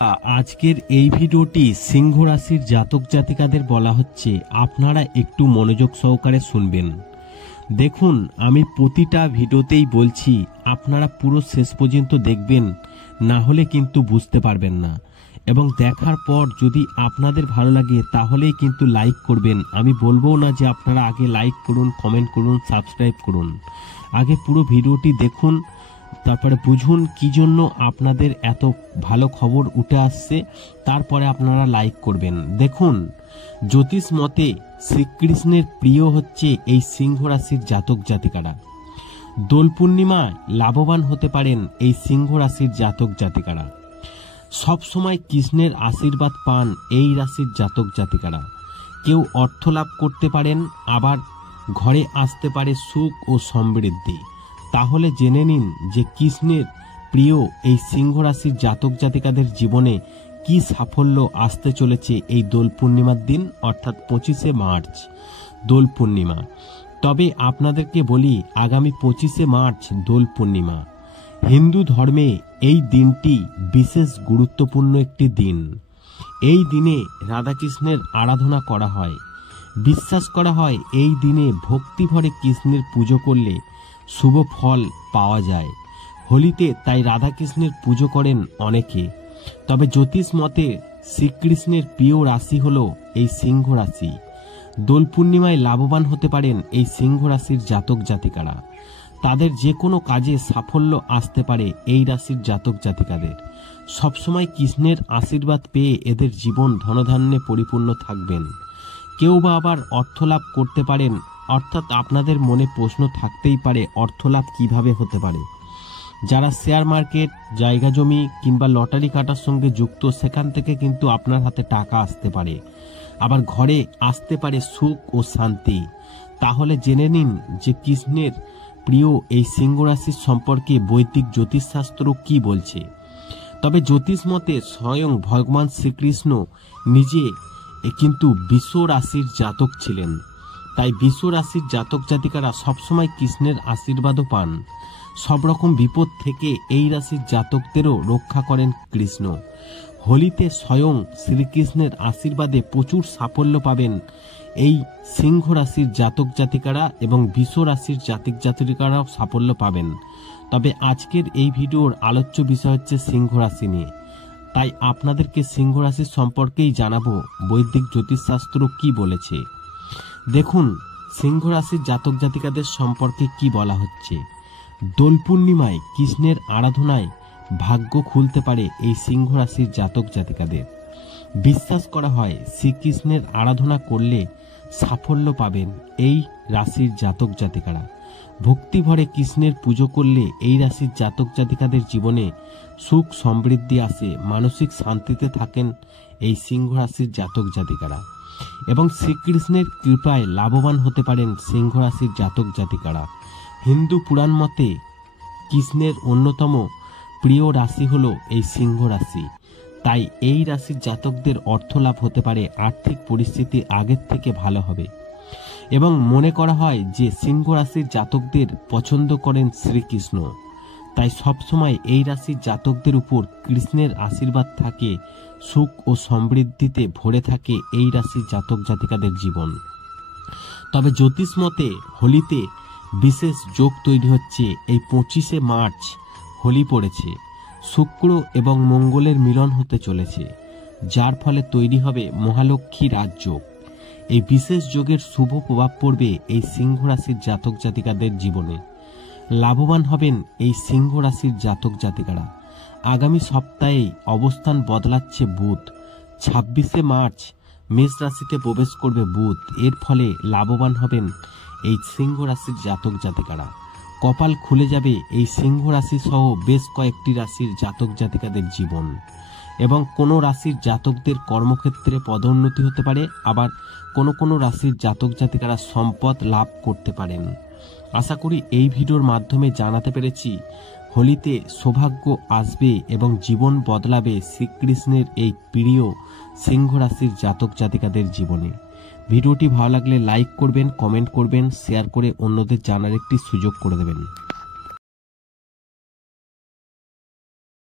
আজকের এই ভিডিওটি সিংহ রাশির জাতক জাতিকাদের বলা হচ্ছে, আপনারা একটু মনোযোগ সহকারে শুনবেন। দেখুন, আমি প্রতিটা ভিডিওতেই বলছি আপনারা পুরো শেষ পর্যন্ত দেখবেন, না হলে কিন্তু বুঝতে পারবেন না। এবং দেখার পর যদি আপনাদের ভালো লাগে তাহলেই কিন্তু লাইক করবেন। আমি বলবো না যে আপনারা আগে লাইক করুন, কমেন্ট করুন, সাবস্ক্রাইব করুন। আগে পুরো ভিডিওটি দেখুন, তারপরে বুঝুন কি জন্য আপনাদের এত ভালো খবর উঠে আসছে, তারপরে আপনারা লাইক করবেন। দেখুন, জ্যোতিষ মতে শ্রীকৃষ্ণের প্রিয় হচ্ছে এই সিংহ রাশির জাতক জাতিকারা। দোল পূর্ণিমায় লাভবান হতে পারেন এই সিংহ রাশির জাতক জাতিকারা। সব সময় কৃষ্ণের আশীর্বাদ পান এই রাশির জাতক জাতিকারা। কেউ অর্থ লাভ করতে পারেন, আবার ঘরে আসতে পারে সুখ ও সমৃদ্ধি। তাহলে জেনে নিন যে কৃষ্ণের প্রিয় এই সিংহ রাশির জাতক জাতিকাদের জীবনে কি সাফল্য আসতে চলেছে এই দোল পূর্ণিমার দিন, অর্থাৎ 25শে মার্চ দোল পূর্ণিমা। তবে আপনাদেরকে বলি, আগামী 25শে মার্চ দোল পূর্ণিমা। হিন্দু ধর্মে এই দিনটি বিশেষ গুরুত্বপূর্ণ একটি দিন। এই দিনে রাধাকৃষ্ণের আরাধনা করা হয়। বিশ্বাস করা হয় এই দিনে ভক্তিভরে কৃষ্ণের পুজো করলে শুভ ফল পাওয়া যায়। হোলিতে তাই রাধাকৃষ্ণের পুজো করেন অনেকে। তবে জ্যোতিষ মতে শ্রীকৃষ্ণের প্রিয় রাশি হল এই সিংহ রাশি। দোল পূর্ণিমায় লাভবান হতে পারেন এই সিংহ রাশির জাতক জাতিকারা। তাদের যে কোনো কাজে সাফল্য আসতে পারে এই রাশির জাতক জাতিকাদের। সবসময় কৃষ্ণের আশীর্বাদ পেয়ে এদের জীবন ধনধান্যে পরিপূর্ণ থাকবেন। কেউ বা আবার অর্থ লাভ করতে পারেন। অর্থাৎ আপনাদের মনে প্রশ্ন থাকতেই পারে, অর্থ লাভ কিভাবে হতে পারে। যারা শেয়ার মার্কেট, জায়গা জমি কিংবা লটারি কাটার সঙ্গে যুক্ত, সেখান থেকে কিন্তু আপনার হাতে টাকা আসতে পারে। আবার ঘরে আসতে পারে সুখ ও শান্তি। তাহলে জেনে নিন যে কৃষ্ণের প্রিয় এই সিংহ রাশির সম্পর্কে বৈদিক জ্যোতিষশাস্ত্র কি বলছে। তবে জ্যোতিষ মতে স্বয়ং ভগবান শ্রীকৃষ্ণ নিজে কিন্তু বৃষ রাশির জাতক ছিলেন। তাই বৃষ রাশির জাতক জাতিকারা সবসময় কৃষ্ণের আশীর্বাদও পান। সব রকম বিপদ থেকে এই রাশির জাতকদেরও রক্ষা করেন কৃষ্ণ। হোলিতে স্বয়ং শ্রীকৃষ্ণের আশীর্বাদে প্রচুর সাফল্য পাবেন এই সিংহ রাশির জাতক জাতিকারা, এবং বৃষ রাশির জাতক জাতিকারাও সাফল্য পাবেন। তবে আজকের এই ভিডিওর আলোচ্য বিষয় হচ্ছে সিংহ রাশি নিয়ে। তাই আপনাদেরকে সিংহ রাশির সম্পর্কেই জানাবো বৈদিক জ্যোতিষশাস্ত্র কি বলেছে। দেখুন, সিংহ রাশির জাতক জাতিকাদের সম্পর্কে কি বলা হচ্ছে। দোল পূর্ণিমায় কৃষ্ণের আরাধনায় ভাগ্য খুলতে পারে এই সিংহ রাশির জাতক জাতিকাদের। বিশ্বাস করা হয় শ্রীকৃষ্ণের আরাধনা করলে সাফল্য পাবেন এই রাশির জাতক জাতিকারা। ভক্তিভরে কৃষ্ণের পুজো করলে এই রাশির জাতক জাতিকাদের জীবনে সুখ সমৃদ্ধি আসে, মানসিক শান্তিতে থাকেন এই সিংহ রাশির জাতক জাতিকারা। এবং শ্রীকৃষ্ণের কৃপায় লাভবান হতে পারেন সিংহ রাশির জাতক জাতিকারা। হিন্দু পুরাণ মতে কৃষ্ণের অন্যতম প্রিয় রাশি হল এই সিংহ রাশি। তাই এই রাশির জাতকদের অর্থ লাভ হতে পারে, আর্থিক পরিস্থিতি আগের থেকে ভালো হবে। এবং মনে করা হয় যে সিংহ রাশির জাতকদের পছন্দ করেন শ্রীকৃষ্ণ। তাই সবসময় এই রাশির জাতকদের উপর কৃষ্ণের আশীর্বাদ থাকে, সুখ ও সমৃদ্ধিতে ভরে থাকে এই রাশির জাতক জাতিকাদের জীবন। তবে জ্যোতিষ মতে হোলিতে বিশেষ যোগ তৈরি হচ্ছে। এই 25শে মার্চ হোলি পড়েছে। শুক্র এবং মঙ্গলের মিলন হতে চলেছে, যার ফলে তৈরি হবে মহালক্ষ্মী রাজযোগ। এই বিশেষ যোগের শুভ প্রভাব পড়বে এই সিংহ রাশির জাতক জাতিকাদের জীবনে। লাভবান হবেন এই সিংহ রাশির জাতক জাতিকারা। আগামী সপ্তাহে অবস্থান বদলাচ্ছে বুধ। 26শে মার্চ মেষ রাশিতে প্রবেশ করবে বুধ। এর ফলে লাভবান হবেন এই সিংহ রাশির জাতক জাতিকারা। কপাল খুলে যাবে এই সিংহ রাশি সহ বেশ কয়েকটি রাশির জাতক জাতিকাদের জীবন। এবং কোনো রাশির জাতকদের কর্মক্ষেত্রে পদোন্নতি হতে পারে, আবার কোনো রাশির জাতক জাতিকারা সম্পদ লাভ করতে পারেন। আশা করি এই ভিডিওর মাধ্যমে জানাতে পেরেছি হোলিতে সৌভাগ্য আসবে এবং জীবন বদলাবে শ্রীকৃষ্ণের এই প্রিয় সিংহ রাশির জাতক জাতিকাদের জীবনে। ভিডিওটি ভালো লাগলে লাইক করবেন, কমেন্ট করবেন, শেয়ার করে অন্যদের জানার একটি সুযোগ করে দেবেন।